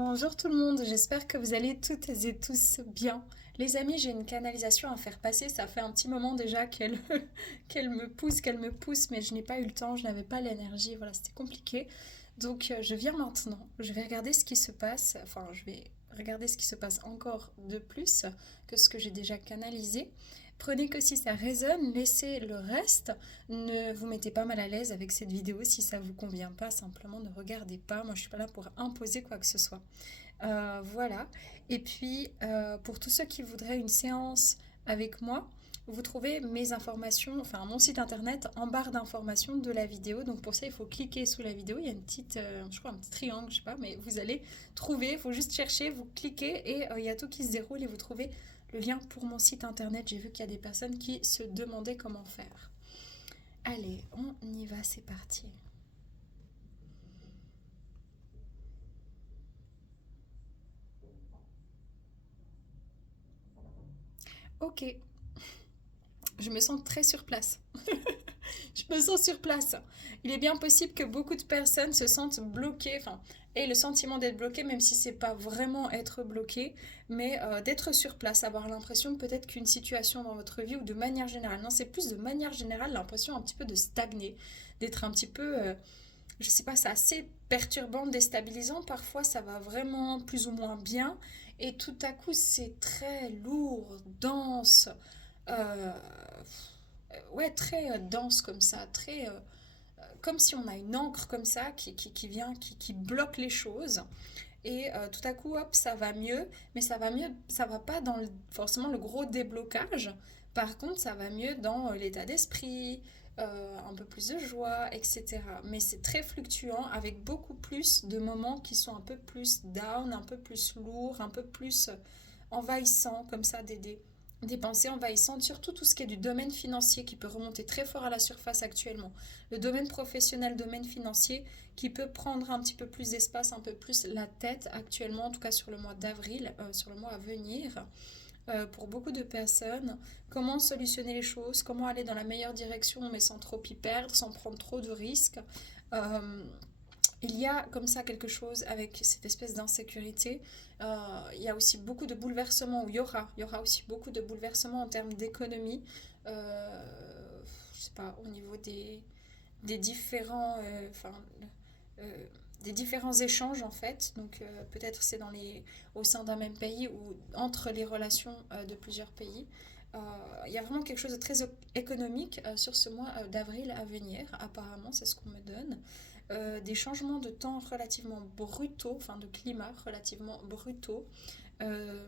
Bonjour tout le monde, j'espère que vous allez toutes et tous bien. Les amis, j'ai une canalisation à faire passer, ça fait un petit moment déjà qu'elle qu'elle me pousse, mais je n'ai pas eu le temps, je n'avais pas l'énergie, voilà, c'était compliqué. Donc je viens maintenant, je vais regarder ce qui se passe, enfin je vais regarder ce qui se passe encore de plus que ce que j'ai déjà canalisé. Prenez que si ça résonne, laissez le reste. Ne vous mettez pas mal à l'aise avec cette vidéo si ça vous convient pas. Simplement ne regardez pas. Moi, je suis pas là pour imposer quoi que ce soit. Voilà. Et puis, pour tous ceux qui voudraient une séance avec moi, vous trouvez mes informations, enfin mon site internet en barre d'informations de la vidéo. Donc pour ça, il faut cliquer sous la vidéo. Il y a une petite, je crois un petit triangle, je sais pas, mais vous allez trouver. Il faut juste chercher, vous cliquez et il y a tout qui se déroule et vous trouvez le lien pour mon site internet. J'ai vu qu'il y a des personnes qui se demandaient comment faire. Allez, on y va, c'est parti. Ok, je me sens très sur place. Je me sens sur place. Il est bien possible que beaucoup de personnes se sentent bloquées, enfin, aient le sentiment d'être bloquées, même si c'est pas vraiment être bloqué, mais d'être sur place, avoir l'impression peut-être qu'une situation dans votre vie ou de manière générale, non, c'est plus de manière générale l'impression un petit peu de stagner, d'être un petit peu, je sais pas, c'est assez perturbant, déstabilisant. Parfois, ça va vraiment plus ou moins bien, et tout à coup, c'est très lourd, dense. euh, ouais, très dense comme ça, très comme si on a une encre comme ça qui vient, qui bloque les choses. Et tout à coup, hop, ça va mieux, mais ça va mieux, ça va pas dans forcément le gros déblocage. Par contre, ça va mieux dans l'état d'esprit, un peu plus de joie, etc. Mais c'est très fluctuant avec beaucoup plus de moments qui sont un peu plus down, un peu plus lourds, un peu plus envahissants, comme ça, des pensées envahissantes, surtout tout ce qui est du domaine financier qui peut remonter très fort à la surface actuellement. Le domaine professionnel, domaine financier qui peut prendre un petit peu plus d'espace, un peu plus la tête actuellement, en tout cas sur le mois d'avril, sur le mois à venir. Pour beaucoup de personnes, comment solutionner les choses, comment aller dans la meilleure direction mais sans trop y perdre, sans prendre trop de risques. Euh, il y a comme ça quelque chose avec cette espèce d'insécurité. Il y a aussi beaucoup de bouleversements, ou il y aura aussi beaucoup de bouleversements en termes d'économie. Je sais pas, au niveau des différents, euh, des différents échanges en fait. Donc peut-être c'est au sein d'un même pays ou entre les relations de plusieurs pays. Il y a vraiment quelque chose de très économique sur ce mois d'avril à venir. Apparemment, c'est ce qu'on me donne. Des changements de temps relativement brutaux, enfin de climat relativement brutaux, euh,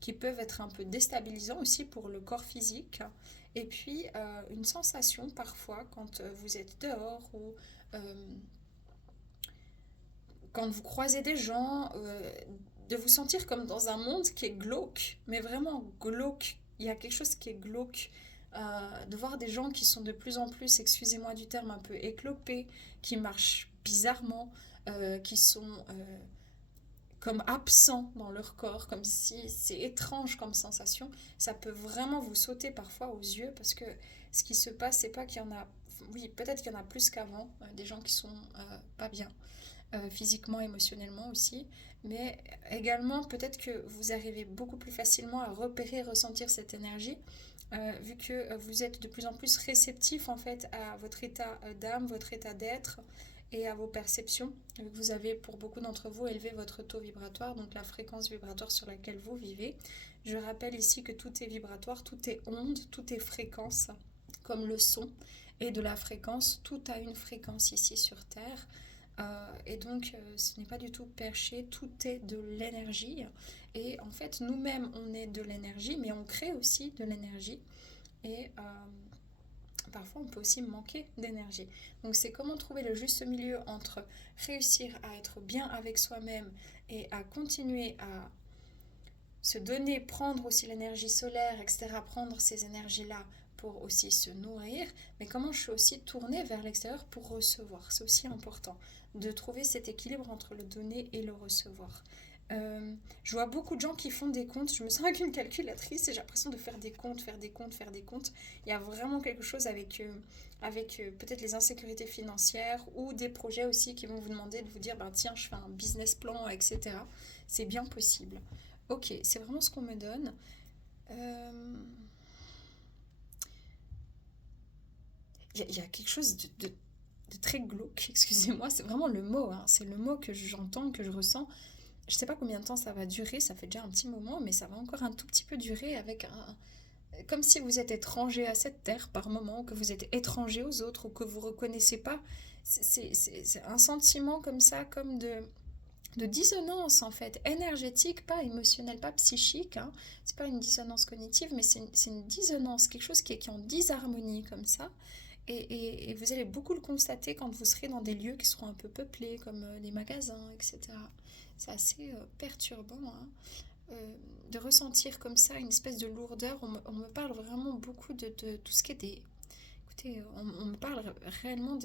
qui peuvent être un peu déstabilisants aussi pour le corps physique. Et puis une sensation parfois quand vous êtes dehors ou euh, quand vous croisez des gens, de vous sentir comme dans un monde qui est glauque, mais vraiment glauque. Il y a quelque chose qui est glauque. De voir des gens qui sont de plus en plus, excusez-moi du terme, un peu éclopés, qui marchent bizarrement, qui sont comme absents dans leur corps, comme si c'est étrange comme sensation. Ça peut vraiment vous sauter parfois aux yeux parce que ce qui se passe, c'est pas qu'il y en a, oui, peut-être qu'il y en a plus qu'avant, des gens qui sont pas bien physiquement, émotionnellement aussi, mais également peut-être que vous arrivez beaucoup plus facilement à repérer, ressentir cette énergie, vu que vous êtes de plus en plus réceptif en fait à votre état d'âme, votre état d'être et à vos perceptions. Vu que vous avez pour beaucoup d'entre vous élevé votre taux vibratoire, donc la fréquence vibratoire sur laquelle vous vivez. Je rappelle ici que tout est vibratoire, tout est onde, tout est fréquence, comme le son, et de la fréquence, tout a une fréquence ici sur Terre. Et donc, ce n'est pas du tout perché, tout est de l'énergie. Et en fait, nous-mêmes, on est de l'énergie, mais on crée aussi de l'énergie. Et parfois, on peut aussi manquer d'énergie. Donc, c'est comment trouver le juste milieu entre réussir à être bien avec soi-même et à continuer à se donner, prendre aussi l'énergie solaire, etc., prendre ces énergies-là pour aussi se nourrir, mais comment je suis aussi tournée vers l'extérieur pour recevoir. C'est aussi important de trouver cet équilibre entre le donner et le recevoir. Je vois beaucoup de gens qui font des comptes. Je me sens avec une calculatrice et j'ai l'impression de faire des comptes, faire des comptes, faire des comptes. Il y a vraiment quelque chose avec peut-être les insécurités financières ou des projets aussi qui vont vous demander de vous dire, ben, tiens, je fais un business plan, etc. C'est bien possible. Ok, c'est vraiment ce qu'on me donne. Euh, Il y a quelque chose de très glauque, excusez-moi, c'est vraiment le mot, hein. C'est le mot que j'entends, que je ressens. Je sais pas combien de temps ça va durer, ça fait déjà un petit moment, mais ça va encore un tout petit peu durer avec un... Comme si vous êtes étranger à cette terre par moment, que vous êtes étranger aux autres, ou que vous reconnaissez pas. C'est un sentiment comme ça, comme de dissonance en fait, énergétique, pas émotionnelle, pas psychique, hein. C'est pas une dissonance cognitive, mais c'est une dissonance, quelque chose qui est en disharmonie comme ça. Et vous allez beaucoup le constater quand vous serez dans des lieux qui seront un peu peuplés, comme des magasins, etc. C'est assez perturbant, hein, de ressentir comme ça une espèce de lourdeur. On me parle vraiment beaucoup de tout ce qui est des... Écoutez, on me parle réellement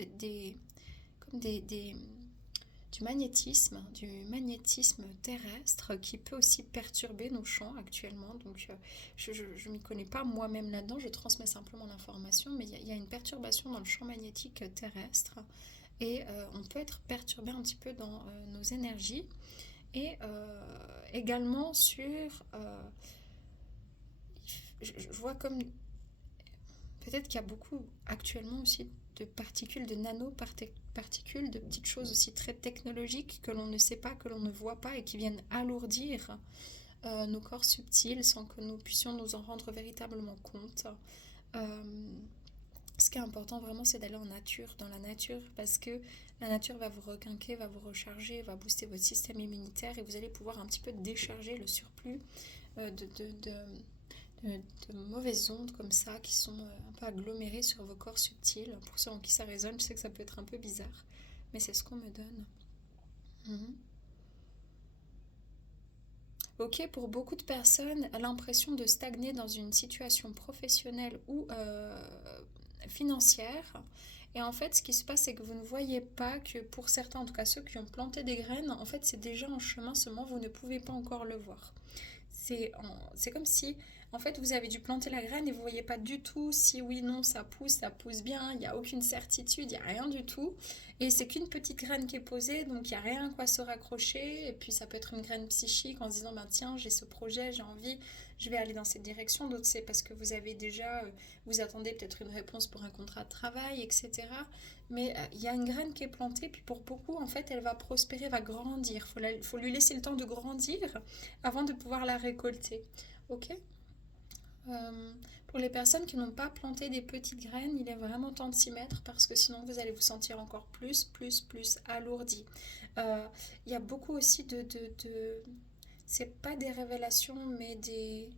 comme du magnétisme terrestre qui peut aussi perturber nos champs actuellement. Donc je ne m'y connais pas moi-même là-dedans, je transmets simplement l'information, mais il y a une perturbation dans le champ magnétique terrestre et on peut être perturbé un petit peu dans nos énergies et également sur... je vois comme peut-être qu'il y a beaucoup actuellement aussi de particules, de nanoparticules, de petites choses aussi très technologiques que l'on ne sait pas, que l'on ne voit pas et qui viennent alourdir nos corps subtils sans que nous puissions nous en rendre véritablement compte. Euh, Ce qui est important vraiment, c'est d'aller en nature, dans la nature, parce que la nature va vous requinquer, va vous recharger, va booster votre système immunitaire et vous allez pouvoir un petit peu décharger le surplus de mauvaises ondes comme ça qui sont un peu agglomérées sur vos corps subtils. Pour ceux en qui ça résonne, je sais que ça peut être un peu bizarre, mais c'est ce qu'on me donne. Mhm. Ok, pour beaucoup de personnes, l'impression de stagner dans une situation professionnelle ou financière. Et en fait, ce qui se passe, c'est que vous ne voyez pas que pour certains, en tout cas ceux qui ont planté des graines, en fait, c'est déjà en chemin, seulement vous ne pouvez pas encore le voir. C'est comme si, en fait, vous avez dû planter la graine et vous ne voyez pas du tout si oui, non, ça pousse bien, il n'y a aucune certitude, il n'y a rien du tout. Et c'est qu'une petite graine qui est posée, donc il n'y a rien à quoi se raccrocher. Et puis ça peut être une graine psychique en se disant, ben, tiens, j'ai ce projet, j'ai envie, je vais aller dans cette direction. D'autres, c'est parce que vous avez déjà, vous attendez peut-être une réponse pour un contrat de travail, etc. Mais il y a une graine qui est plantée, puis pour beaucoup, en fait, elle va prospérer, va grandir. Faut lui laisser le temps de grandir avant de pouvoir la récolter. Ok. Pour les personnes qui n'ont pas planté des petites graines, il est vraiment temps de s'y mettre parce que sinon vous allez vous sentir encore plus alourdi. Euh, Il y a beaucoup aussi c'est pas des révélations, mais des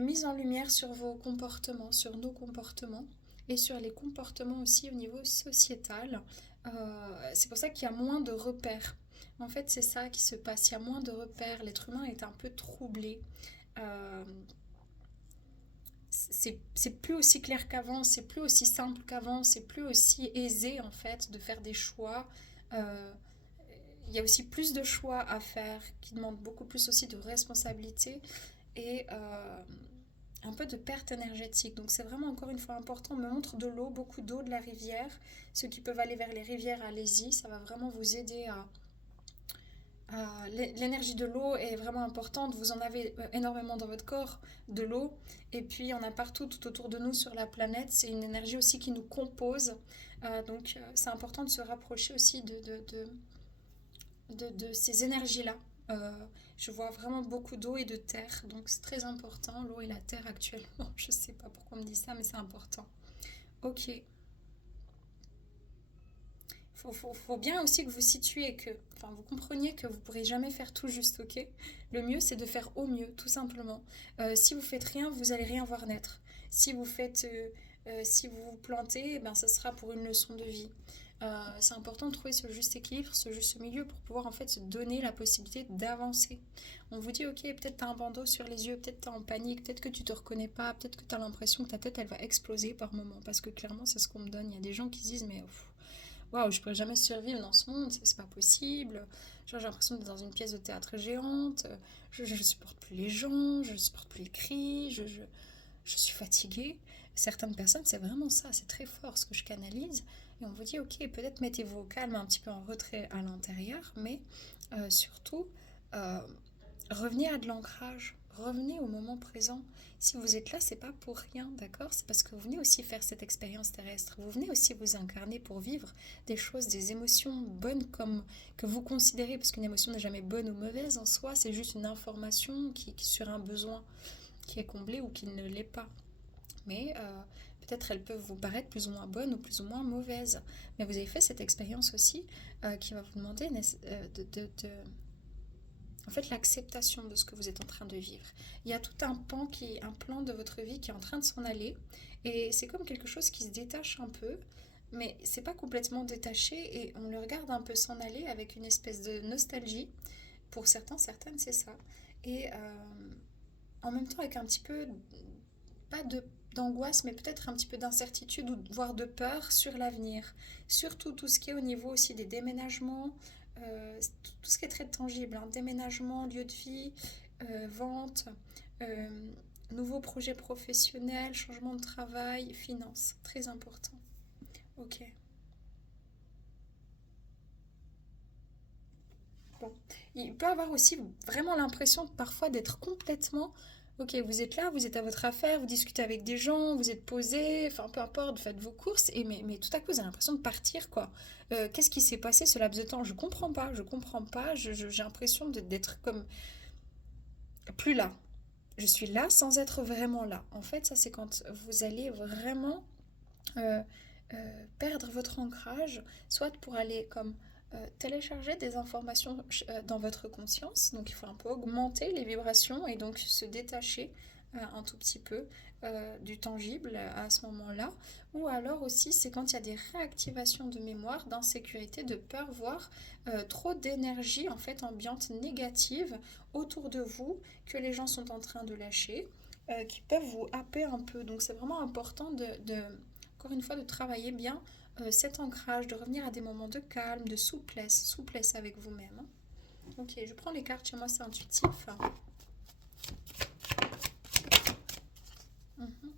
mises en lumière sur vos comportements, sur nos comportements et sur les comportements aussi au niveau sociétal. C'est pour ça qu'il y a moins de repères. En fait, c'est ça qui se passe. Il y a moins de repères. L'être humain est un peu troublé. Euh, c'est plus aussi clair qu'avant, c'est plus aussi simple qu'avant, c'est plus aussi aisé en fait de faire des choix. Euh, il y a aussi plus de choix à faire qui demandent beaucoup plus aussi de responsabilité et un peu de perte énergétique. Donc c'est vraiment encore une fois important. On me montre de l'eau, beaucoup d'eau de la rivière. Ceux qui peuvent aller vers les rivières, allez-y. Ça va vraiment vous aider à... l'énergie de l'eau est vraiment importante. Vous en avez énormément dans votre corps, de l'eau. Et puis, on a partout, tout autour de nous sur la planète. C'est une énergie aussi qui nous compose. Donc, c'est important de se rapprocher aussi de ces énergies-là. Euh, je vois vraiment beaucoup d'eau et de terre. Donc, c'est très important, l'eau et la terre actuellement. Je sais pas pourquoi on me dit ça, mais c'est important. Ok. Faut bien aussi que vous situiez que, enfin, vous compreniez que vous ne pourrez jamais faire tout juste, ok. Le mieux, c'est de faire au mieux, tout simplement. Si vous faites rien, vous allez rien voir naître. Si vous vous plantez, eh ben, ça sera pour une leçon de vie. C'est important de trouver ce juste équilibre, ce juste milieu pour pouvoir en fait se donner la possibilité d'avancer. On vous dit ok, peut-être t'as un bandeau sur les yeux, peut-être t'es en panique, peut-être que tu te reconnais pas, peut-être que t'as l'impression que ta tête elle va exploser par moment parce que clairement c'est ce qu'on me donne. Il y a des gens qui se disent mais waouh, je pourrais jamais survivre dans ce monde, c'est pas possible. Genre, j'ai l'impression d'être dans une pièce de théâtre géante, je supporte plus les gens, je supporte plus les cris, je suis fatiguée. Certaines personnes, c'est vraiment ça, c'est très fort ce que je canalise. Et on vous dit, ok, peut-être mettez-vous au calme, un petit peu en retrait à l'intérieur, mais surtout, euh, revenez à de l'ancrage, revenez au moment présent. Si vous êtes là, c'est pas pour rien, d'accord? C'est parce que vous venez aussi faire cette expérience terrestre. Vous venez aussi vous incarner pour vivre des choses, des émotions bonnes comme que vous considérez, parce qu'une émotion n'est jamais bonne ou mauvaise en soi, c'est juste une information qui sur un besoin qui est comblé ou qui ne l'est pas. Mais peut-être elles peuvent vous paraître plus ou moins bonnes ou plus ou moins mauvaises. Mais vous avez fait cette expérience aussi qui va vous demander en fait, l'acceptation de ce que vous êtes en train de vivre. Il y a tout un plan de votre vie qui est en train de s'en aller, et c'est comme quelque chose qui se détache un peu, mais c'est pas complètement détaché, et on le regarde un peu s'en aller avec une espèce de nostalgie. Pour certains, certaines, c'est ça. Et en même temps, avec un petit peu, pas d'angoisse, mais peut-être un petit peu d'incertitude ou voire de peur sur l'avenir. Surtout tout ce qui est au niveau aussi des déménagements, tout ce qui est très tangible, hein, déménagement, lieu de vie, vente, euh, nouveaux projets professionnels, changement de travail, finances, très important. Ok. Bon. Il peut avoir aussi vraiment l'impression parfois d'être complètement... Ok, vous êtes là, vous êtes à votre affaire, vous discutez avec des gens, vous êtes posé, enfin peu importe, vous faites vos courses, mais tout à coup vous avez l'impression de partir, quoi. Qu'est-ce qui s'est passé ce laps de temps? Je comprends pas, j'ai l'impression d'être comme plus là. Je suis là sans être vraiment là. En fait, ça c'est quand vous allez vraiment euh, perdre votre ancrage, soit pour aller comme télécharger des informations dans votre conscience, donc il faut un peu augmenter les vibrations et donc se détacher un tout petit peu du tangible à ce moment-là, ou alors aussi c'est quand il y a des réactivations de mémoire, d'insécurité, de peur, voire trop d'énergie en fait ambiante négative autour de vous que les gens sont en train de lâcher, qui peuvent vous happer un peu. Donc c'est vraiment important encore une fois, de travailler bien cet ancrage, de revenir à des moments de calme, de souplesse, souplesse avec vous-même. Ok, je prends les cartes, chez moi c'est intuitif. Mhm.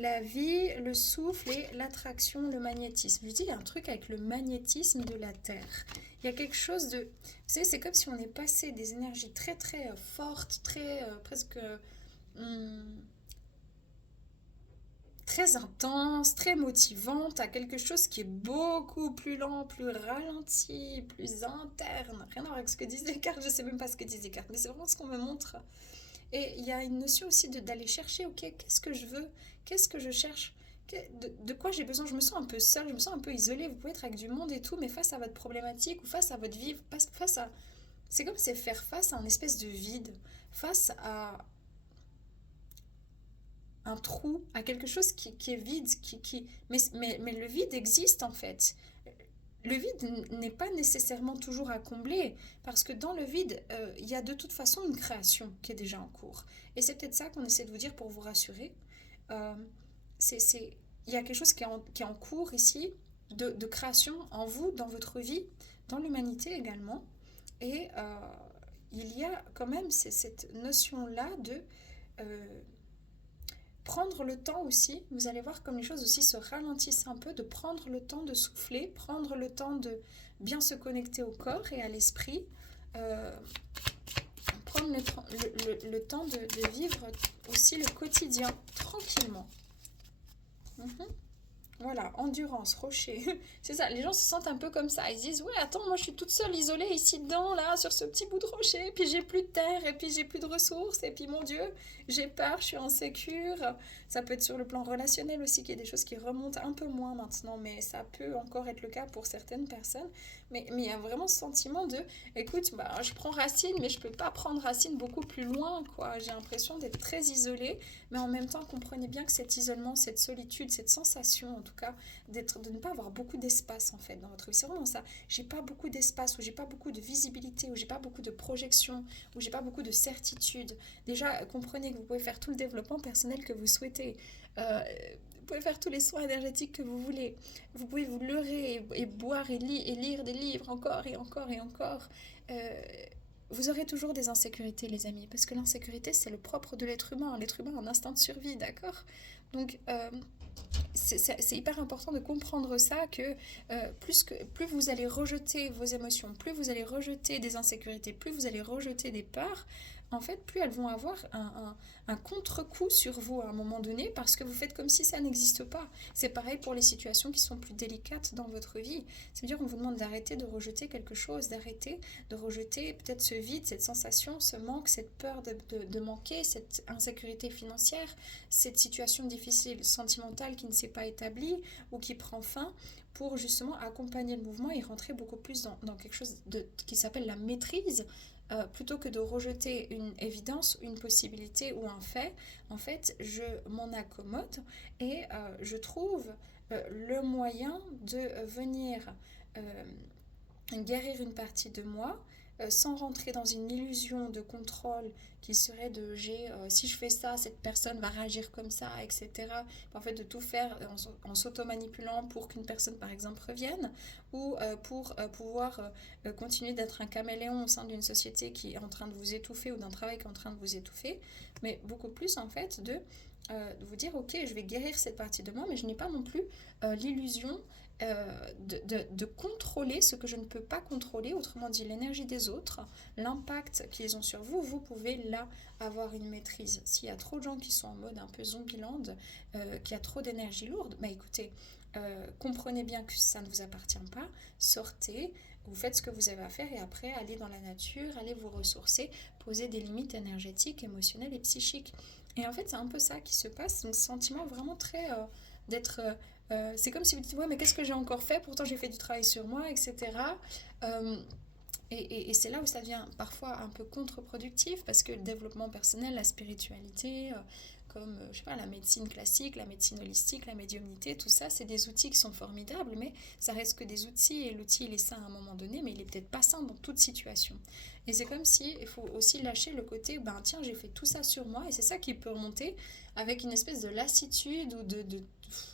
La vie, le souffle et l'attraction, le magnétisme. Je dis, il y a un truc avec le magnétisme de la Terre. Il y a quelque chose de... Vous savez, c'est comme si on est passé des énergies très très fortes, très presque... hum, très intense, très motivante, à quelque chose qui est beaucoup plus lent, plus ralenti, plus interne. Rien à voir avec ce que disent les cartes, je sais même pas ce que disent les cartes, mais c'est vraiment ce qu'on me montre. Et il y a une notion aussi d'aller chercher, ok, qu'est-ce que je veux, qu'est-ce que je cherche, de quoi j'ai besoin. Je me sens un peu seule, je me sens un peu isolée. Vous pouvez être avec du monde et tout, mais face à votre problématique ou face à votre vie, face à... C'est comme c'est faire face à un espèce de vide, face à un trou, à quelque chose qui est vide, mais le vide existe en fait. Le vide n'est pas nécessairement toujours à combler, parce que dans le vide, il y a de toute façon une création qui est déjà en cours. Et c'est peut-être ça qu'on essaie de vous dire pour vous rassurer. Euh, il y a quelque chose qui est en cours ici, de création en vous, dans votre vie, dans l'humanité également. Et il y a quand même cette notion-là de... euh, prendre le temps aussi, vous allez voir comme les choses aussi se ralentissent un peu, de prendre le temps de souffler, prendre le temps de bien se connecter au corps et à l'esprit, euh, prendre le temps de vivre aussi le quotidien tranquillement. Mhm. Voilà, endurance, rocher. C'est ça, les gens se sentent un peu comme ça. Ils se disent, ouais, attends, moi je suis toute seule, isolée ici dedans, là, sur ce petit bout de rocher, puis j'ai plus de terre, et puis j'ai plus de ressources, et puis mon Dieu, j'ai peur, je suis insécure. Ça peut être sur le plan relationnel aussi, qu'il y a des choses qui remontent un peu moins maintenant, mais ça peut encore être le cas pour certaines personnes. Mais il y a vraiment ce sentiment de, écoute, bah, je prends racine, mais je peux pas prendre racine beaucoup plus loin, quoi. J'ai l'impression d'être très isolée, mais en même temps, comprenez bien que cet isolement, cette solitude, cette sensation, en tout cas, de ne pas avoir beaucoup d'espace, en fait, dans votre vie, c'est vraiment ça. J'ai pas beaucoup d'espace, ou j'ai pas beaucoup de visibilité, ou j'ai pas beaucoup de projection, ou j'ai pas beaucoup de certitude. Déjà, comprenez que vous pouvez faire tout le développement personnel que vous souhaitez. Euh, pouvez faire tous les soins énergétiques que vous voulez. Vous pouvez vous leurrer et boire et lire des livres encore et encore et encore. Euh, Vous aurez toujours des insécurités, les amis, parce que l'insécurité, c'est le propre de l'être humain. L'être humain a un instinct de survie, d'accord? Donc, c'est hyper important de comprendre ça, que, plus vous allez rejeter vos émotions, plus vous allez rejeter des insécurités, plus vous allez rejeter des peurs, en fait, plus elles vont avoir un contre-coup sur vous à un moment donné, parce que vous faites comme si ça n'existe pas. C'est pareil pour les situations qui sont plus délicates dans votre vie. C'est-à-dire qu'on vous demande d'arrêter de rejeter quelque chose, d'arrêter de rejeter peut-être ce vide, cette sensation, ce manque, cette peur de manquer, cette insécurité financière, cette situation difficile sentimentale qui ne s'est pas établie ou qui prend fin, pour justement accompagner le mouvement et rentrer beaucoup plus dans quelque chose qui s'appelle la maîtrise. Plutôt que de rejeter une évidence, une possibilité ou un fait, en fait, je m'en accommode et je trouve le moyen de venir guérir une partie de moi, sans rentrer dans une illusion de contrôle qui serait de si je fais ça, cette personne va réagir comme ça, etc. En fait, de tout faire en s'auto-manipulant pour qu'une personne, par exemple, revienne, ou pour pouvoir continuer d'être un caméléon au sein d'une société qui est en train de vous étouffer ou d'un travail qui est en train de vous étouffer, mais beaucoup plus en fait de vous dire ok, je vais guérir cette partie de moi, mais je n'ai pas non plus l'illusion de contrôler ce que je ne peux pas contrôler, autrement dit l'énergie des autres, l'impact qu'ils ont sur vous. Vous pouvez là avoir une maîtrise. S'il y a trop de gens qui sont en mode un peu zombieland, qu'il y a trop d'énergie lourde, bah écoutez, comprenez bien que ça ne vous appartient pas, sortez, vous faites ce que vous avez à faire et après allez dans la nature, allez vous ressourcer, poser des limites énergétiques, émotionnelles et psychiques. Et en fait c'est un peu ça qui se passe, donc ce sentiment vraiment très d'être... c'est comme si vous dites ouais mais qu'est-ce que j'ai encore fait, pourtant j'ai fait du travail sur moi, etc. Et c'est là où ça devient parfois un peu contre-productif, parce que le développement personnel, la spiritualité, comme je sais pas, la médecine classique, la médecine holistique, la médiumnité, tout ça, c'est des outils qui sont formidables, mais ça reste que des outils, et l'outil il est sain à un moment donné, mais il est peut-être pas sain dans toute situation. Et c'est comme si il faut aussi lâcher le côté, ben tiens, j'ai fait tout ça sur moi, et c'est ça qui peut remonter avec une espèce de lassitude ou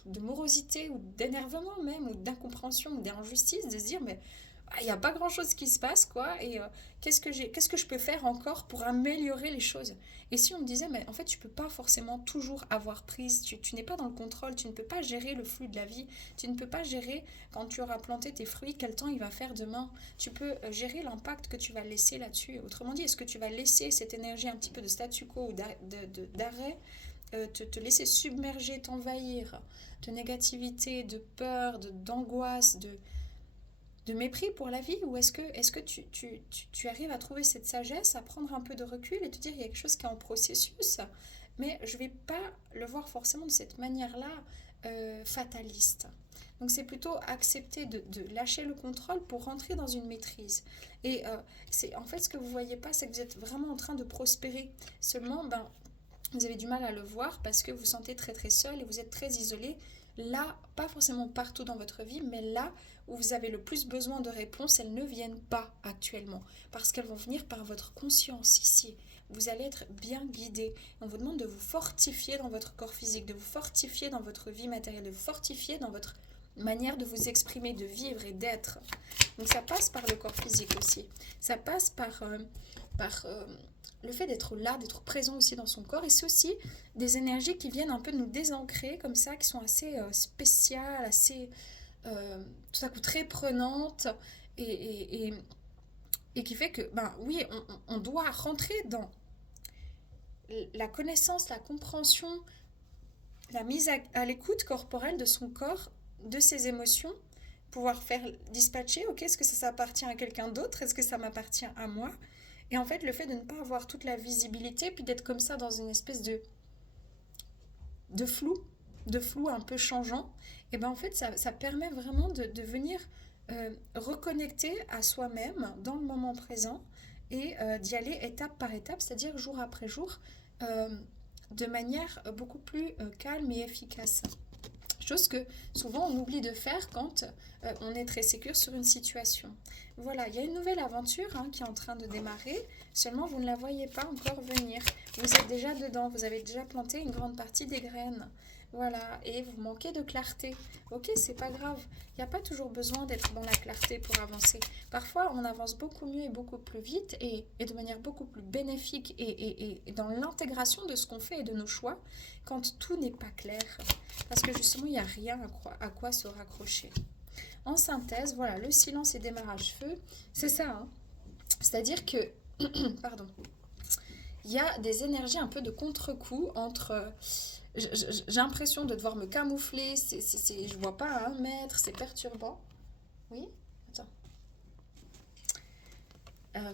de morosité ou d'énervement même, ou d'incompréhension ou d'injustice, de se dire mais il n'y a pas grand chose qui se passe quoi, et qu'est-ce que je peux faire encore pour améliorer les choses. Et si on me disait mais en fait tu peux pas forcément toujours avoir prise, tu n'es pas dans le contrôle, tu ne peux pas gérer le flux de la vie, tu ne peux pas gérer quand tu auras planté tes fruits quel temps il va faire demain, tu peux gérer l'impact que tu vas laisser là-dessus. Autrement dit, est-ce que tu vas laisser cette énergie un petit peu de statu quo ou d'arrêt te laisser submerger, t'envahir de négativité, de peur, d'angoisse, de mépris pour la vie, ou est-ce que tu arrives à trouver cette sagesse, à prendre un peu de recul et te dire il y a quelque chose qui est en processus, mais je ne vais pas le voir forcément de cette manière-là fataliste. Donc c'est plutôt accepter de lâcher le contrôle pour rentrer dans une maîtrise. Et c'est en fait ce que vous ne voyez pas, c'est que vous êtes vraiment en train de prospérer. Seulement, vous avez du mal à le voir parce que vous vous sentez très très seul et vous êtes très isolé. Là, pas forcément partout dans votre vie, mais là où vous avez le plus besoin de réponses, elles ne viennent pas actuellement, parce qu'elles vont venir par votre conscience ici. Vous allez être bien guidé. On vous demande de vous fortifier dans votre corps physique, de vous fortifier dans votre vie matérielle, de vous fortifier dans votre manière de vous exprimer, de vivre et d'être. Donc ça passe par le corps physique aussi. Ça passe par le fait d'être là, d'être présent aussi dans son corps. Et c'est aussi des énergies qui viennent un peu nous désancrer comme ça, qui sont assez spéciales, assez tout à coup très prenantes, et qui fait que, oui, on doit rentrer dans la connaissance, la compréhension, la mise à l'écoute corporelle de son corps, de ses émotions, pouvoir faire dispatcher, ok, est-ce que ça appartient à quelqu'un d'autre, est-ce que ça m'appartient à moi? Et en fait, le fait de ne pas avoir toute la visibilité, puis d'être comme ça dans une espèce de flou un peu changeant, et en fait, ça permet vraiment de venir reconnecter à soi-même dans le moment présent, et d'y aller étape par étape, c'est-à-dire jour après jour, de manière beaucoup plus calme et efficace. Chose que souvent on oublie de faire quand on est très sécure sur une situation. Voilà, il y a une nouvelle aventure qui est en train de démarrer, seulement vous ne la voyez pas encore venir. Vous êtes déjà dedans, vous avez déjà planté une grande partie des graines. Voilà, et vous manquez de clarté. Ok, c'est pas grave. Il n'y a pas toujours besoin d'être dans la clarté pour avancer. Parfois, on avance beaucoup mieux et beaucoup plus vite et de manière beaucoup plus bénéfique et dans l'intégration de ce qu'on fait et de nos choix quand tout n'est pas clair. Parce que justement, il n'y a rien à quoi se raccrocher. En synthèse, voilà, le silence et démarrage feu, c'est ça, hein. C'est-à-dire que, pardon, il y a des énergies un peu de contre-coup entre j'ai l'impression de devoir me camoufler, je vois pas à 1 mètre, c'est perturbant. Oui. Attends.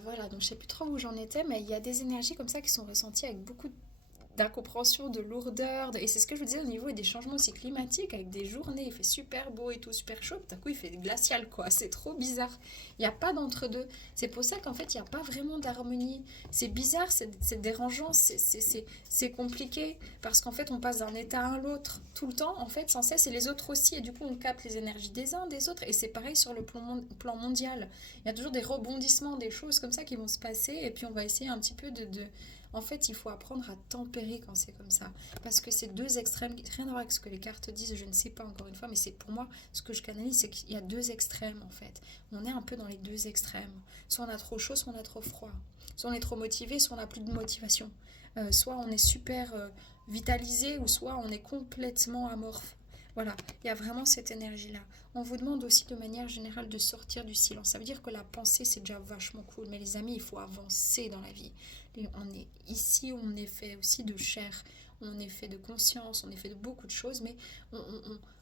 Voilà, donc je sais plus trop où j'en étais, mais il y a des énergies comme ça qui sont ressenties avec beaucoup d'incompréhension, de lourdeur, et c'est ce que je vous disais au niveau des changements aussi climatiques, avec des journées, il fait super beau et tout, super chaud, tout à coup il fait glacial quoi, c'est trop bizarre, il n'y a pas d'entre-deux, c'est pour ça qu'en fait il n'y a pas vraiment d'harmonie, c'est bizarre, c'est dérangeant, c'est compliqué, parce qu'en fait on passe d'un état à l'autre, tout le temps en fait, sans cesse, et les autres aussi, et du coup on capte les énergies des uns, des autres, et c'est pareil sur le plan mondial, il y a toujours des rebondissements, des choses comme ça qui vont se passer, et puis on va essayer un petit peu en fait, il faut apprendre à tempérer quand c'est comme ça. Parce que c'est deux extrêmes, rien à voir avec ce que les cartes disent, je ne sais pas encore une fois, mais c'est pour moi, ce que je canalise, c'est qu'il y a deux extrêmes en fait. On est un peu dans les deux extrêmes. Soit on a trop chaud, soit on a trop froid. Soit on est trop motivé, soit on n'a plus de motivation. Soit on est super vitalisé, ou soit on est complètement amorphe. Voilà, il y a vraiment cette énergie-là. On vous demande aussi de manière générale de sortir du silence. Ça veut dire que la pensée, c'est déjà vachement cool. Mais les amis, il faut avancer dans la vie. On est ici, on est fait aussi de chair, on est fait de conscience, on est fait de beaucoup de choses, mais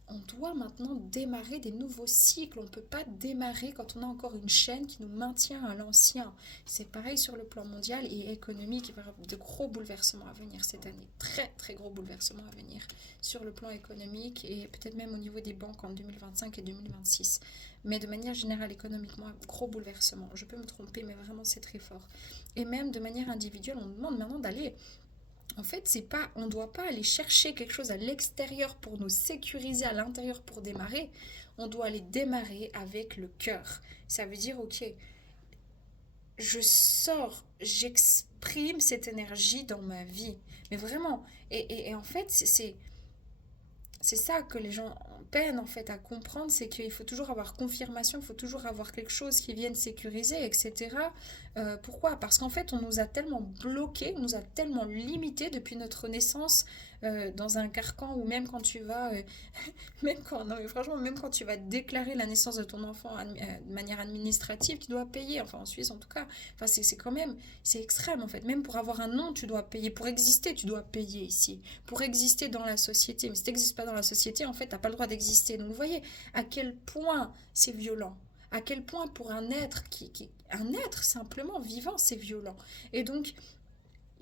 on doit maintenant démarrer des nouveaux cycles. On ne peut pas démarrer quand on a encore une chaîne qui nous maintient à l'ancien. C'est pareil sur le plan mondial et économique. Il va y avoir de gros bouleversements à venir cette année. Très, très gros bouleversements à venir sur le plan économique et peut-être même au niveau des banques en 2025 et 2026. Mais de manière générale, économiquement, gros bouleversements. Je peux me tromper, mais vraiment, c'est très fort. Et même de manière individuelle, on demande maintenant d'aller. En fait, c'est pas, on ne doit pas aller chercher quelque chose à l'extérieur pour nous sécuriser à l'intérieur pour démarrer. On doit aller démarrer avec le cœur. Ça veut dire, ok, je sors, j'exprime cette énergie dans ma vie. Mais vraiment, et en fait, c'est ça que les gens peinent en fait à comprendre, c'est qu'il faut toujours avoir confirmation, il faut toujours avoir quelque chose qui vienne sécuriser, etc. Pourquoi? Parce qu'en fait, on nous a tellement bloqués, on nous a tellement limités depuis notre naissance dans un carcan, ou même quand tu vas, même quand, non mais franchement, même quand tu vas déclarer la naissance de ton enfant de manière administrative, tu dois payer, enfin en Suisse en tout cas, enfin c'est quand même, c'est extrême en fait, même pour avoir un nom, tu dois payer, pour exister, tu dois payer ici, pour exister dans la société, mais si tu n'existes pas dans la société, en fait, tu n'as pas le droit d'exister, donc vous voyez à quel point c'est violent, à quel point pour un être un être simplement vivant, c'est violent, et donc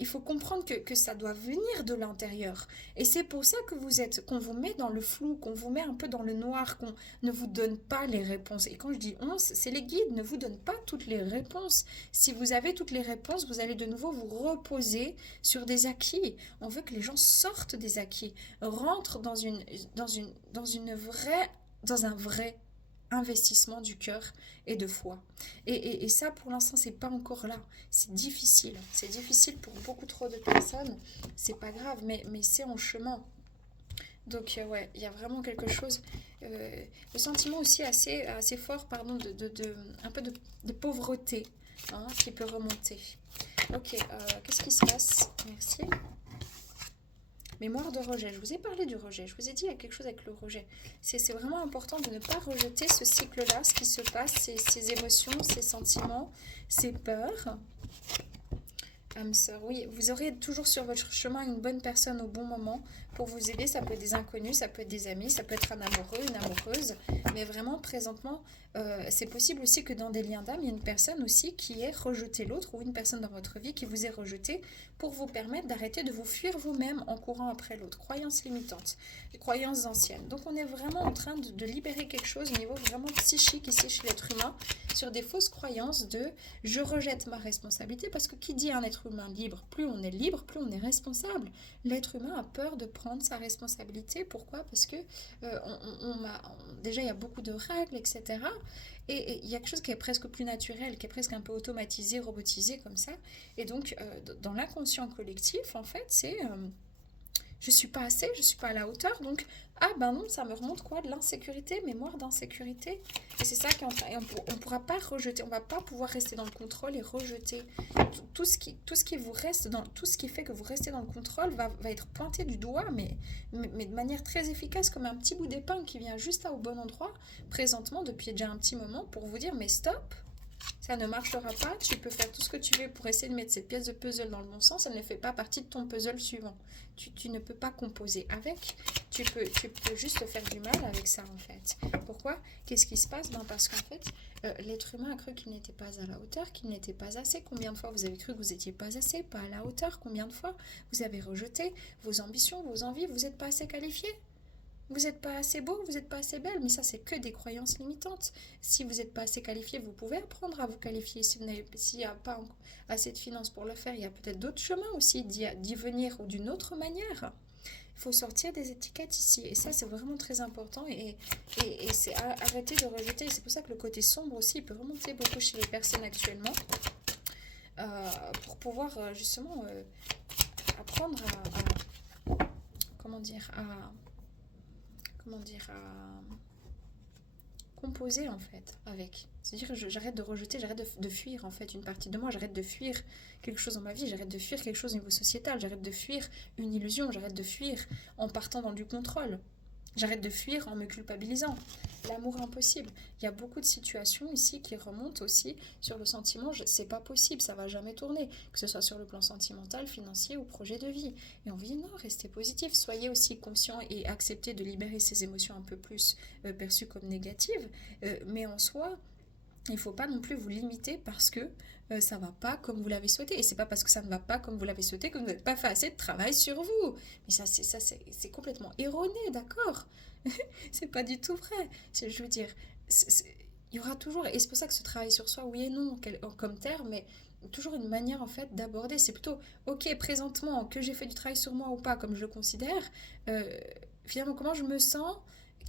il faut comprendre que ça doit venir de l'intérieur. Et c'est pour ça que qu'on vous met dans le flou, qu'on vous met un peu dans le noir, qu'on ne vous donne pas les réponses. Et quand je dis on, c'est les guides, ne vous donnent pas toutes les réponses. Si vous avez toutes les réponses, vous allez de nouveau vous reposer sur des acquis. On veut que les gens sortent des acquis, rentrent dans un vrai investissement du cœur et de foi. Et ça, pour l'instant, c'est pas encore là. C'est difficile. C'est difficile pour beaucoup trop de personnes. C'est pas grave, mais c'est en chemin. Donc, ouais, il y a vraiment quelque chose. Le sentiment aussi assez fort, pardon, un peu de pauvreté hein, qui peut remonter. Ok, qu'est-ce qui se passe? Merci. Mémoire de rejet. Je vous ai parlé du rejet. Je vous ai dit il y a quelque chose avec le rejet. C'est vraiment important de ne pas rejeter ce cycle-là, ce qui se passe, ces émotions, ces sentiments, ces peurs. Âme sœur, oui, vous aurez toujours sur votre chemin une bonne personne au bon moment pour vous aider. Ça peut être des inconnus, ça peut être des amis, ça peut être un amoureux, une amoureuse. Mais vraiment, présentement, c'est possible aussi que dans des liens d'âme, il y a une personne aussi qui ait rejeté l'autre, ou une personne dans votre vie qui vous ait rejeté pour vous permettre d'arrêter de vous fuir vous-même en courant après l'autre. Croyances limitantes, croyances anciennes. Donc on est vraiment en train de libérer quelque chose au niveau vraiment psychique ici chez l'être humain sur des fausses croyances de je rejette ma responsabilité, parce que qui dit un être humain libre, plus on est libre, plus on est responsable. L'être humain a peur de prendre sa responsabilité. Pourquoi? Parce que déjà il y a beaucoup de règles, etc. Et il y a quelque chose qui est presque plus naturel, qui est presque un peu automatisé, robotisé comme ça. Et donc dans l'inconscient collectif, en fait, Je suis pas assez, je suis pas à la hauteur, donc ah ben non, ça me remonte quoi? De l'insécurité, mémoire d'insécurité. Et c'est ça qui est en train. Et on pourra pas rejeter, on va pas pouvoir rester dans le contrôle et rejeter. Tout ce qui vous reste, tout ce qui fait que vous restez dans le contrôle va être pointé du doigt, mais de manière très efficace, comme un petit bout d'épingle qui vient juste au bon endroit, présentement, depuis déjà un petit moment, pour vous dire, mais stop, ça ne marchera pas, tu peux faire tout ce que tu veux pour essayer de mettre cette pièce de puzzle dans le bon sens, elle ne fait pas partie de ton puzzle suivant. Tu ne peux pas composer avec, tu peux juste faire du mal avec ça en fait. Pourquoi? Qu'est-ce qui se passe? Parce qu'en fait, l'être humain a cru qu'il n'était pas à la hauteur, qu'il n'était pas assez. Combien de fois vous avez cru que vous n'étiez pas assez, pas à la hauteur? Combien de fois vous avez rejeté vos ambitions, vos envies, vous n'êtes pas assez qualifié? Vous n'êtes pas assez beau, vous n'êtes pas assez belle, mais ça c'est que des croyances limitantes. Si vous n'êtes pas assez qualifié, vous pouvez apprendre à vous qualifier. S'il n'y a pas assez de finances pour le faire, il y a peut-être d'autres chemins aussi d'y venir ou d'une autre manière. Il faut sortir des étiquettes ici. Et ça c'est vraiment très important et c'est arrêter de rejeter. C'est pour ça que le côté sombre aussi peut remonter beaucoup chez les personnes actuellement pour pouvoir justement apprendre comment dire, à composer en fait avec. C'est-à-dire que j'arrête de rejeter, j'arrête de fuir en fait une partie de moi, j'arrête de fuir quelque chose dans ma vie, j'arrête de fuir quelque chose au niveau sociétal, j'arrête de fuir une illusion, j'arrête de fuir en partant dans du contrôle. J'arrête de fuir en me culpabilisant. L'amour impossible. Il y a beaucoup de situations ici qui remontent aussi sur le sentiment, c'est pas possible, ça va jamais tourner, que ce soit sur le plan sentimental, financier ou projet de vie. Et on dit non, restez positif, soyez aussi conscient et acceptez de libérer ces émotions un peu plus perçues comme négatives. Mais en soi, il ne faut pas non plus vous limiter parce que ça ne va pas comme vous l'avez souhaité. Et c'est pas parce que ça ne va pas comme vous l'avez souhaité que vous n'avez pas fait assez de travail sur vous. Mais c'est complètement erroné, d'accord? C'est pas du tout vrai. Je veux dire, il y aura toujours, et c'est pour ça que ce travail sur soi, oui et non, comme terme, mais toujours une manière en fait d'aborder. C'est plutôt, ok, présentement, que j'ai fait du travail sur moi ou pas, comme je le considère, finalement, comment je me sens,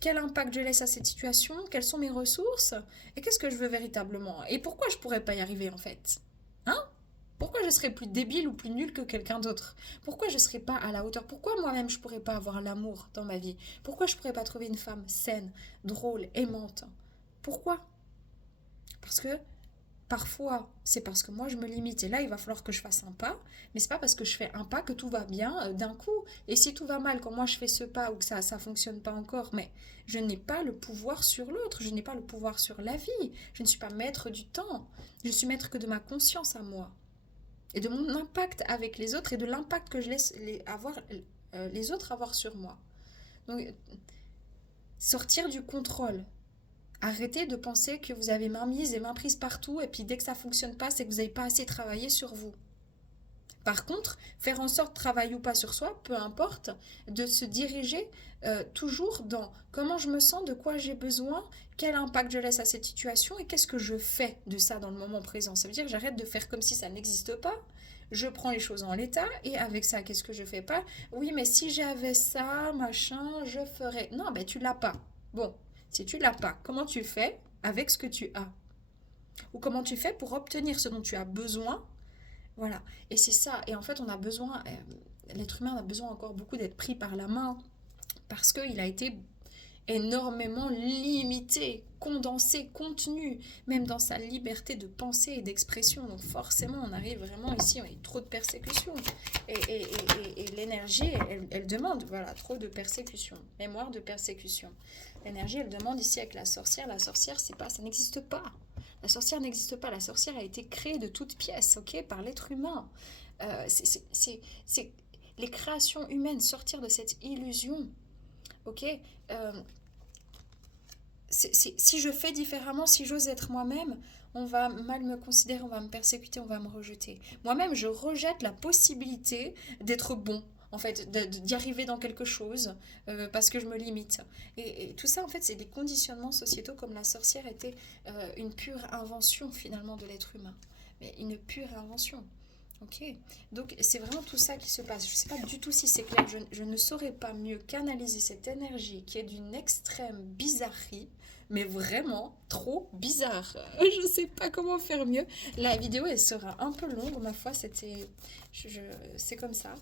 quel impact je laisse à cette situation, quelles sont mes ressources, et qu'est-ce que je veux véritablement, et pourquoi je pourrais pas y arriver en fait. Hein? Pourquoi je serais plus débile ou plus nulle que quelqu'un d'autre? Pourquoi je serais pas à la hauteur? Pourquoi moi-même je pourrais pas avoir l'amour dans ma vie? Pourquoi je pourrais pas trouver une femme saine, drôle, aimante? Pourquoi? Parce que parfois, c'est parce que moi je me limite et là il va falloir que je fasse un pas, mais c'est pas parce que je fais un pas que tout va bien d'un coup. Et si tout va mal quand moi je fais ce pas ou que ça fonctionne pas encore, mais je n'ai pas le pouvoir sur l'autre, je n'ai pas le pouvoir sur la vie, je ne suis pas maître du temps, je suis maître que de ma conscience à moi et de mon impact avec les autres et de l'impact que je laisse les autres avoir sur moi. Donc sortir du contrôle. Arrêtez de penser que vous avez main mise et main prise partout et puis dès que ça fonctionne pas, c'est que vous n'avez pas assez travaillé sur vous. Par contre, faire en sorte, travailler ou pas sur soi, peu importe, de se diriger toujours dans comment je me sens, de quoi j'ai besoin, quel impact je laisse à cette situation et qu'est-ce que je fais de ça dans le moment présent. Ça veut dire que j'arrête de faire comme si ça n'existe pas. Je prends les choses en l'état et avec ça, qu'est-ce que je fais pas? Oui, mais si j'avais ça, machin, je ferais. Non, ben tu l'as pas. Bon, si tu l'as pas, comment tu fais avec ce que tu as? Ou comment tu fais pour obtenir ce dont tu as besoin? Voilà. Et c'est ça. Et en fait, on a besoin, l'être humain a besoin encore beaucoup d'être pris par la main parce qu'il a été énormément limité, condensé, contenu, même dans sa liberté de pensée et d'expression. Donc forcément, on arrive vraiment ici, on a trop de persécution. Et l'énergie, elle demande, voilà, trop de persécution, mémoire de persécution. L'énergie, elle demande ici avec la sorcière, c'est pas, ça n'existe pas. La sorcière n'existe pas, la sorcière a été créée de toutes pièces, ok, par l'être humain. C'est les créations humaines, sortir de cette illusion, ok. Si je fais différemment, si j'ose être moi-même, on va mal me considérer, on va me persécuter, on va me rejeter. Moi-même, je rejette la possibilité d'être bon, en fait, d'y arriver dans quelque chose, parce que je me limite. Et tout ça, en fait, c'est des conditionnements sociétaux, comme la sorcière était une pure invention, finalement, de l'être humain. Mais une pure invention. Ok, donc c'est vraiment tout ça qui se passe. Je ne sais pas du tout si c'est clair. Je ne saurais pas mieux canaliser cette énergie qui est d'une extrême bizarrerie, mais vraiment trop bizarre. Je ne sais pas comment faire mieux. La vidéo, elle sera un peu longue, ma foi. C'est comme ça.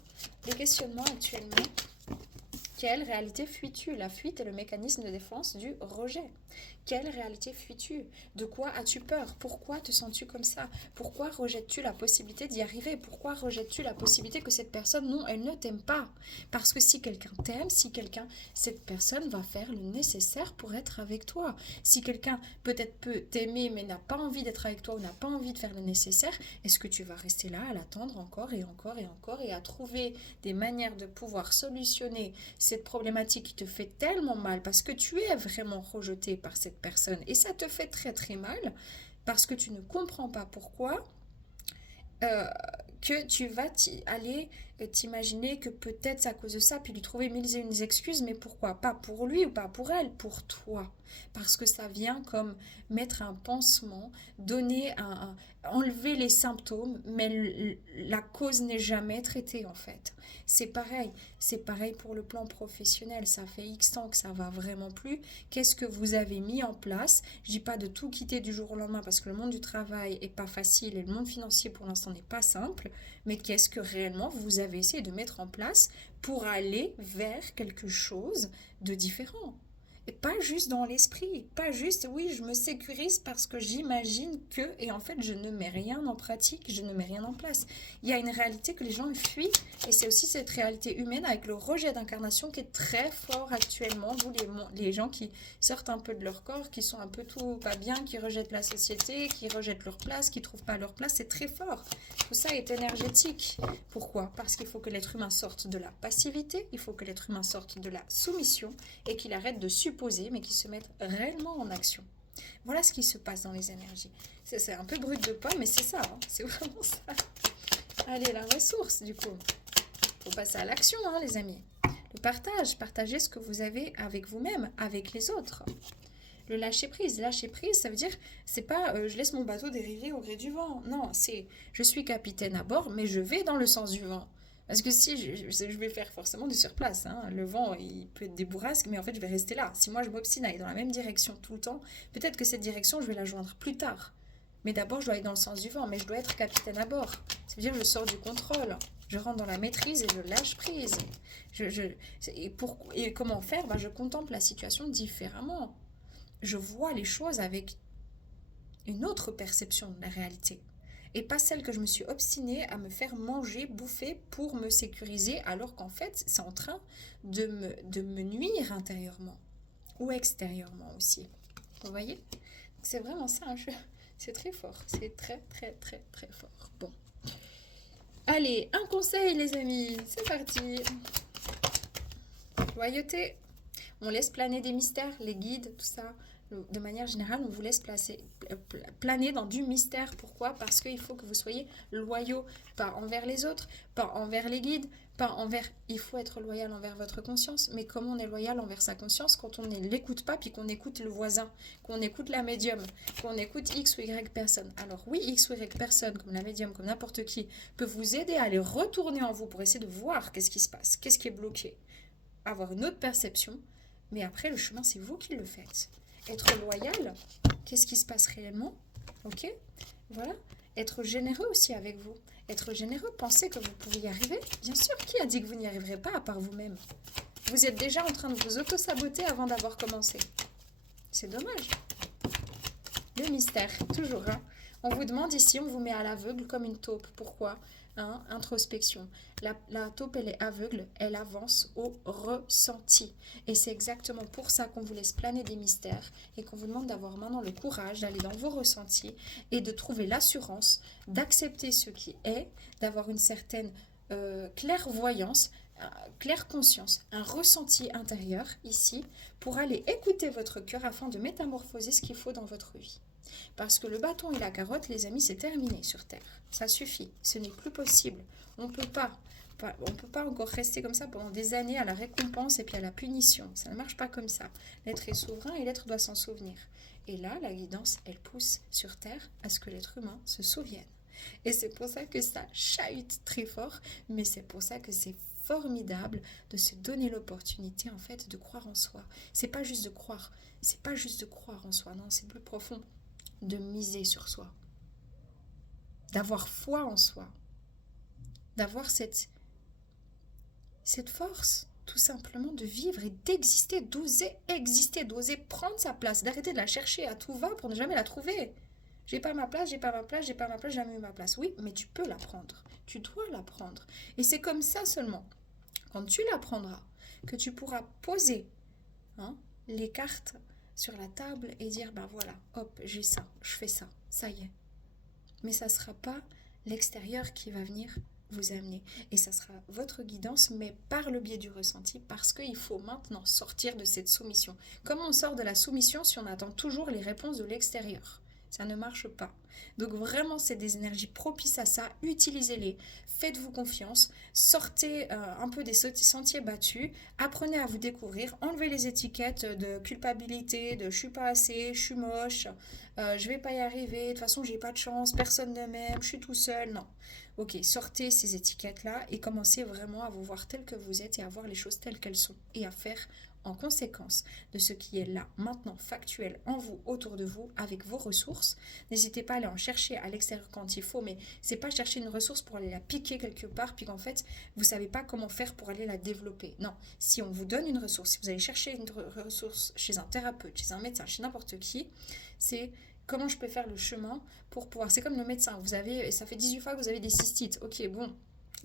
Les questionnements actuellement. Quelle réalité fuis-tu? La fuite est le mécanisme de défense du rejet. Quelle réalité fuis-tu? De quoi as-tu peur? Pourquoi te sens-tu comme ça? Pourquoi rejettes-tu la possibilité d'y arriver? Pourquoi rejettes-tu la possibilité que cette personne, non, elle ne t'aime pas? Parce que si quelqu'un t'aime, cette personne va faire le nécessaire pour être avec toi. Si quelqu'un peut-être peut t'aimer mais n'a pas envie d'être avec toi ou n'a pas envie de faire le nécessaire, est-ce que tu vas rester là à l'attendre encore et encore et encore et à trouver des manières de pouvoir solutionner cette problématique qui te fait tellement mal parce que tu es vraiment rejeté par cette personne et ça te fait très très mal parce que tu ne comprends pas pourquoi euh, que tu vas aller t'imaginer que peut-être c'est à cause de ça, puis lui trouver mille et une excuses, mais pourquoi? Pas pour lui ou pas pour elle, pour toi. Parce que ça vient comme mettre un pansement, enlever les symptômes, mais la cause n'est jamais traitée en fait. C'est pareil pour le plan professionnel, ça fait X temps que ça va vraiment plus. Qu'est-ce que vous avez mis en place? Je dis pas de tout quitter du jour au lendemain parce que le monde du travail est pas facile et le monde financier pour l'instant n'est pas simple, mais qu'est-ce que réellement vous avez essayé de mettre en place pour aller vers quelque chose de différent? Et pas juste dans l'esprit, pas juste oui, je me sécurise parce que j'imagine que, et en fait je ne mets rien en pratique, je ne mets rien en place. Il y a une réalité que les gens fuient, et c'est aussi cette réalité humaine avec le rejet d'incarnation qui est très fort actuellement. Vous les gens qui sortent un peu de leur corps, qui sont un peu tout pas bien, qui rejettent la société, qui rejettent leur place, qui ne trouvent pas leur place, c'est très fort. Tout ça est énergétique. Pourquoi? Parce qu'il faut que l'être humain sorte de la passivité, il faut que l'être humain sorte de la soumission, et qu'il arrête de supposer mais qui se mettent réellement en action. Voilà ce qui se passe dans les énergies. C'est un peu brut de pomme, mais c'est ça, hein, c'est vraiment ça. Allez, la ressource, du coup. Il faut passer à l'action, hein, les amis. Le partage, partagez ce que vous avez avec vous-même, avec les autres. Le lâcher prise, ça veut dire, c'est pas je laisse mon bateau dériver au gré du vent. Non, c'est je suis capitaine à bord, mais je vais dans le sens du vent. Parce que si je vais faire forcément du surplace, hein. Le vent, il peut être des bourrasques, mais en fait, je vais rester là. Si moi, je m'obstine à aller dans la même direction tout le temps, peut-être que cette direction, je vais la joindre plus tard. Mais d'abord, je dois aller dans le sens du vent, mais je dois être capitaine à bord. Ça veut dire que je sors du contrôle. Je rentre dans la maîtrise et je lâche prise. Et comment faire? Je contemple la situation différemment. Je vois les choses avec une autre perception de la réalité. Et pas celle que je me suis obstinée à me faire manger, bouffer pour me sécuriser, alors qu'en fait, c'est en train de me nuire intérieurement ou extérieurement aussi. Vous voyez? C'est vraiment ça, c'est très fort, c'est très très très très fort. Bon. Allez, un conseil les amis, c'est parti. Loyauté. On laisse planer des mystères, les guides, tout ça. De manière générale, on vous laisse planer dans du mystère. Pourquoi? Parce qu'il faut que vous soyez loyaux, pas envers les autres, pas envers les guides, pas envers... Il faut être loyal envers votre conscience, mais comment on est loyal envers sa conscience quand on ne l'écoute pas, puis qu'on écoute le voisin, qu'on écoute la médium, qu'on écoute X ou Y personne. Alors oui, X ou Y personne, comme la médium, comme n'importe qui, peut vous aider à aller retourner en vous pour essayer de voir qu'est-ce qui se passe, qu'est-ce qui est bloqué, avoir une autre perception, mais après, le chemin, c'est vous qui le faites. Être loyal, qu'est-ce qui se passe réellement? Ok? Voilà. Être généreux aussi avec vous. Être généreux, pensez que vous pouvez y arriver. Bien sûr, qui a dit que vous n'y arriverez pas à part vous-même? Vous êtes déjà en train de vous auto-saboter avant d'avoir commencé. C'est dommage. Le mystère, toujours. Hein. On vous demande ici, on vous met à l'aveugle comme une taupe. Pourquoi? Introspection. La taupe, elle est aveugle, elle avance au ressenti. Et c'est exactement pour ça qu'on vous laisse planer des mystères et qu'on vous demande d'avoir maintenant le courage d'aller dans vos ressentis et de trouver l'assurance, d'accepter ce qui est, d'avoir une certaine clairvoyance, claire conscience, un ressenti intérieur ici pour aller écouter votre cœur afin de métamorphoser ce qu'il faut dans votre vie. Parce que le bâton et la carotte, les amis, c'est terminé sur Terre. Ça suffit. Ce n'est plus possible. On ne peut pas encore rester comme ça pendant des années à la récompense et puis à la punition. Ça ne marche pas comme ça. L'être est souverain et l'être doit s'en souvenir. Et là, la guidance, elle pousse sur Terre à ce que l'être humain se souvienne. Et c'est pour ça que ça chahute très fort, mais c'est pour ça que c'est formidable de se donner l'opportunité en fait de croire en soi. C'est pas juste de croire en soi, non, c'est plus profond. De miser sur soi, d'avoir foi en soi, d'avoir cette force tout simplement de vivre et d'exister, d'oser exister, d'oser prendre sa place, d'arrêter de la chercher à tout va pour ne jamais la trouver. J'ai pas ma place, j'ai pas ma place, j'ai pas ma place, j'ai jamais eu ma place. Oui, mais tu peux la prendre. Tu dois la prendre. Et c'est comme ça seulement, quand tu la prendras, que tu pourras poser hein, les cartes sur la table et dire, ben voilà, hop, j'ai ça, je fais ça, ça y est. Mais ça ne sera pas l'extérieur qui va venir vous amener. Et ça sera votre guidance, mais par le biais du ressenti, parce qu'il faut maintenant sortir de cette soumission. Comment on sort de la soumission si on attend toujours les réponses de l'extérieur? Ça ne marche pas. Donc vraiment, c'est des énergies propices à ça. Utilisez-les. Faites-vous confiance. Sortez un peu des sentiers battus. Apprenez à vous découvrir. Enlevez les étiquettes de culpabilité, de je suis pas assez, je suis moche, je vais pas y arriver, de toute façon j'ai pas de chance, personne ne m'aime, je suis tout seul. Non. Ok, sortez ces étiquettes-là et commencez vraiment à vous voir tel que vous êtes et à voir les choses telles qu'elles sont et à faire en conséquence de ce qui est là, maintenant, factuel, en vous, autour de vous, avec vos ressources. N'hésitez pas à aller en chercher à l'extérieur quand il faut, mais c'est pas chercher une ressource pour aller la piquer quelque part, puis qu'en fait, vous savez pas comment faire pour aller la développer. Non, si on vous donne une ressource, si vous allez chercher une ressource chez un thérapeute, chez un médecin, chez n'importe qui, c'est comment je peux faire le chemin pour pouvoir... C'est comme le médecin, vous avez, ça fait 18 fois que vous avez des cystites. Ok, bon,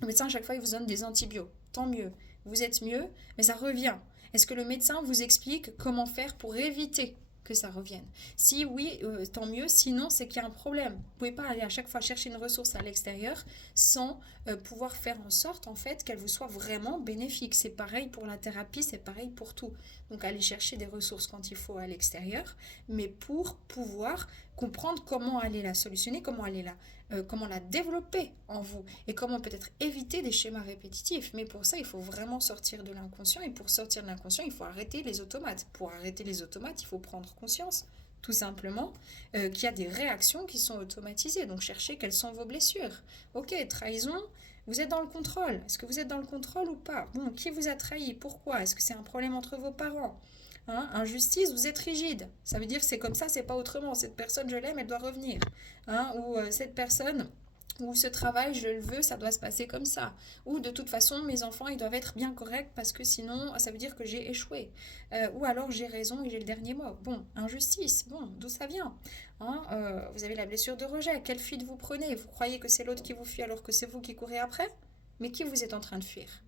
le médecin, à chaque fois, il vous donne des antibiotiques. Tant mieux, vous êtes mieux, mais ça revient. Est-ce que le médecin vous explique comment faire pour éviter que ça revienne? Si oui, tant mieux. Sinon, c'est qu'il y a un problème. Vous ne pouvez pas aller à chaque fois chercher une ressource à l'extérieur sans pouvoir faire en sorte en fait qu'elle vous soit vraiment bénéfique. C'est pareil pour la thérapie, c'est pareil pour tout. Donc, aller chercher des ressources quand il faut à l'extérieur, mais pour pouvoir comprendre comment aller la solutionner, comment la développer en vous et comment peut-être éviter des schémas répétitifs. Mais pour ça, il faut vraiment sortir de l'inconscient et pour sortir de l'inconscient, il faut arrêter les automates. Pour arrêter les automates, il faut prendre conscience, tout simplement, qu'il y a des réactions qui sont automatisées. Donc, cherchez quelles sont vos blessures. Ok, trahison, vous êtes dans le contrôle. Est-ce que vous êtes dans le contrôle ou pas? Bon, qui vous a trahi? Pourquoi? Est-ce que c'est un problème entre vos parents? Injustice, vous êtes rigide. Ça veut dire c'est comme ça, c'est pas autrement. Cette personne, je l'aime, elle doit revenir. Ou cette personne, ou ce travail, je le veux, ça doit se passer comme ça. Ou de toute façon, mes enfants, ils doivent être bien corrects parce que sinon, ça veut dire que j'ai échoué. Ou alors j'ai raison et j'ai le dernier mot. Bon, injustice, bon, d'où ça vient? Vous avez la blessure de rejet. Quelle fuite vous prenez? Vous croyez que c'est l'autre qui vous fuit alors que c'est vous qui courez après? Mais qui vous êtes en train de fuir?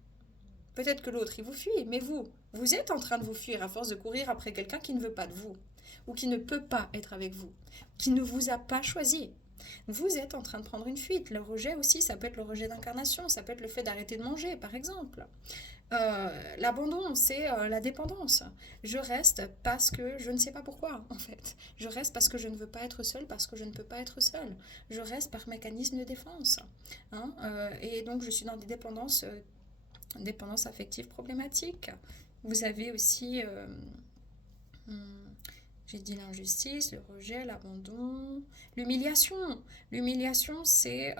Peut-être que l'autre, il vous fuit, mais vous êtes en train de vous fuir à force de courir après quelqu'un qui ne veut pas de vous, ou qui ne peut pas être avec vous, qui ne vous a pas choisi. Vous êtes en train de prendre une fuite. Le rejet aussi, ça peut être le rejet d'incarnation, ça peut être le fait d'arrêter de manger, par exemple. L'abandon, c'est la dépendance. Je reste parce que je ne sais pas pourquoi, en fait. Je reste parce que je ne veux pas être seule, parce que je ne peux pas être seule. Je reste par mécanisme de défense. Et donc, je suis dans des dépendance affective problématique. Vous avez aussi, j'ai dit l'injustice, le rejet, l'abandon, l'humiliation. L'humiliation, c'est,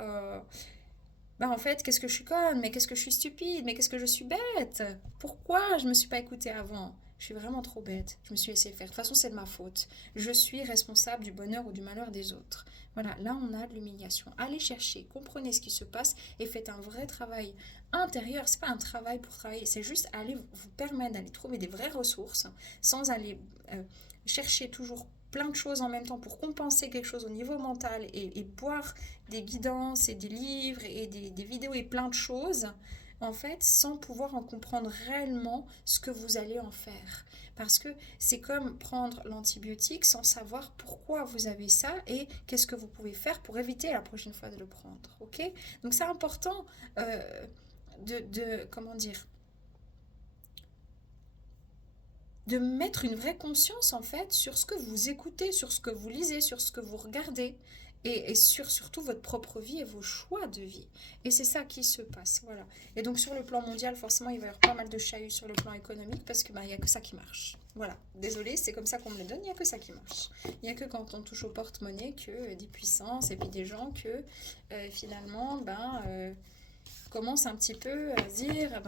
en fait, qu'est-ce que je suis conne, mais qu'est-ce que je suis stupide, mais qu'est-ce que je suis bête. Pourquoi je ne me suis pas écoutée avant? Je suis vraiment trop bête, je me suis laissée faire. De toute façon, c'est de ma faute. Je suis responsable du bonheur ou du malheur des autres. Voilà, là, on a de l'humiliation. Allez chercher, comprenez ce qui se passe et faites un vrai travail intérieur. C'est pas un travail pour travailler, c'est juste aller vous permettre d'aller trouver des vraies ressources sans aller chercher toujours plein de choses en même temps pour compenser quelque chose au niveau mental et boire des guidances et des livres et des vidéos et plein de choses en fait, sans pouvoir en comprendre réellement ce que vous allez en faire. Parce que c'est comme prendre l'antibiotique sans savoir pourquoi vous avez ça et qu'est-ce que vous pouvez faire pour éviter la prochaine fois de le prendre. Ok? Donc c'est important comment dire, de mettre une vraie conscience en fait sur ce que vous écoutez, sur ce que vous lisez, sur ce que vous regardez et sur surtout votre propre vie et vos choix de vie. Et c'est ça qui se passe, voilà. Et donc sur le plan mondial, forcément, il va y avoir pas mal de chahuts sur le plan économique parce que il n'y a que ça qui marche. Voilà, désolée, c'est comme ça qu'on me le donne, il n'y a que ça qui marche. Il n'y a que quand on touche au porte-monnaie que des puissances et puis des gens que finalement, commence un petit peu à se dire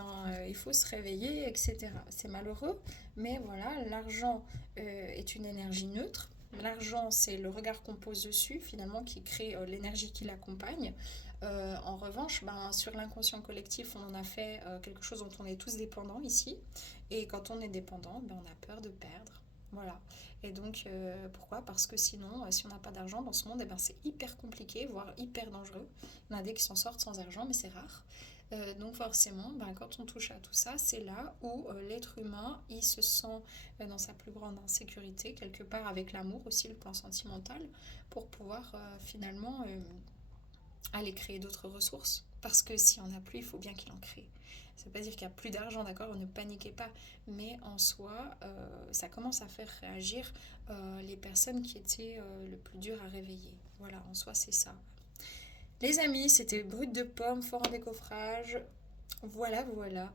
il faut se réveiller, etc. C'est malheureux, mais voilà, l'argent est une énergie neutre. L'argent, c'est le regard qu'on pose dessus, finalement, qui crée l'énergie qui l'accompagne. En revanche, ben, sur l'inconscient collectif, on en a fait quelque chose dont on est tous dépendants ici. Et quand on est dépendant, ben, on a peur de perdre. Voilà. Et donc, pourquoi? Parce que sinon, si on n'a pas d'argent dans ce monde, eh ben, c'est hyper compliqué, voire hyper dangereux. Il y en a des qui s'en sortent sans argent, mais c'est rare. Donc forcément, ben, quand on touche à tout ça, c'est là où l'être humain, il se sent dans sa plus grande insécurité, quelque part avec l'amour aussi, le plan sentimental, pour pouvoir finalement aller créer d'autres ressources. Parce que s'il n'y en a plus, il faut bien qu'il en crée. Ça ne veut pas dire qu'il n'y a plus d'argent, d'accord, ne paniquez pas. Mais en soi, ça commence à faire réagir les personnes qui étaient le plus dur à réveiller. Voilà, en soi, c'est ça. Les amis, c'était Brut de Pomme, fort en décoffrage. Voilà, voilà.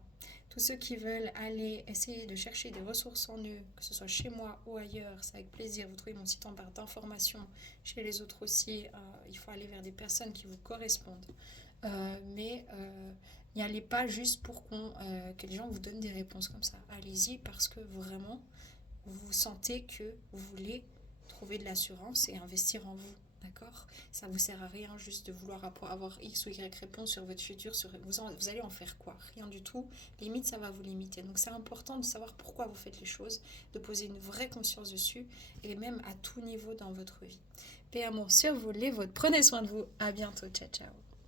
Tous ceux qui veulent aller essayer de chercher des ressources en eux, que ce soit chez moi ou ailleurs, c'est avec plaisir. Vous trouvez mon site en barre d'informations. Chez les autres aussi, il faut aller vers des personnes qui vous correspondent. Mais n'y allez pas juste pour que les gens vous donnent des réponses comme ça. Allez-y parce que vraiment, vous sentez que vous voulez trouver de l'assurance et investir en vous. D'accord? Ça ne vous sert à rien juste de vouloir avoir X ou Y réponse sur votre futur. Vous allez en faire quoi? Rien du tout. Limite, ça va vous limiter. Donc c'est important de savoir pourquoi vous faites les choses, de poser une vraie conscience dessus, et même à tout niveau dans votre vie. Paix, amour sur vous, les vôtres. Prenez soin de vous. À bientôt. Ciao, ciao.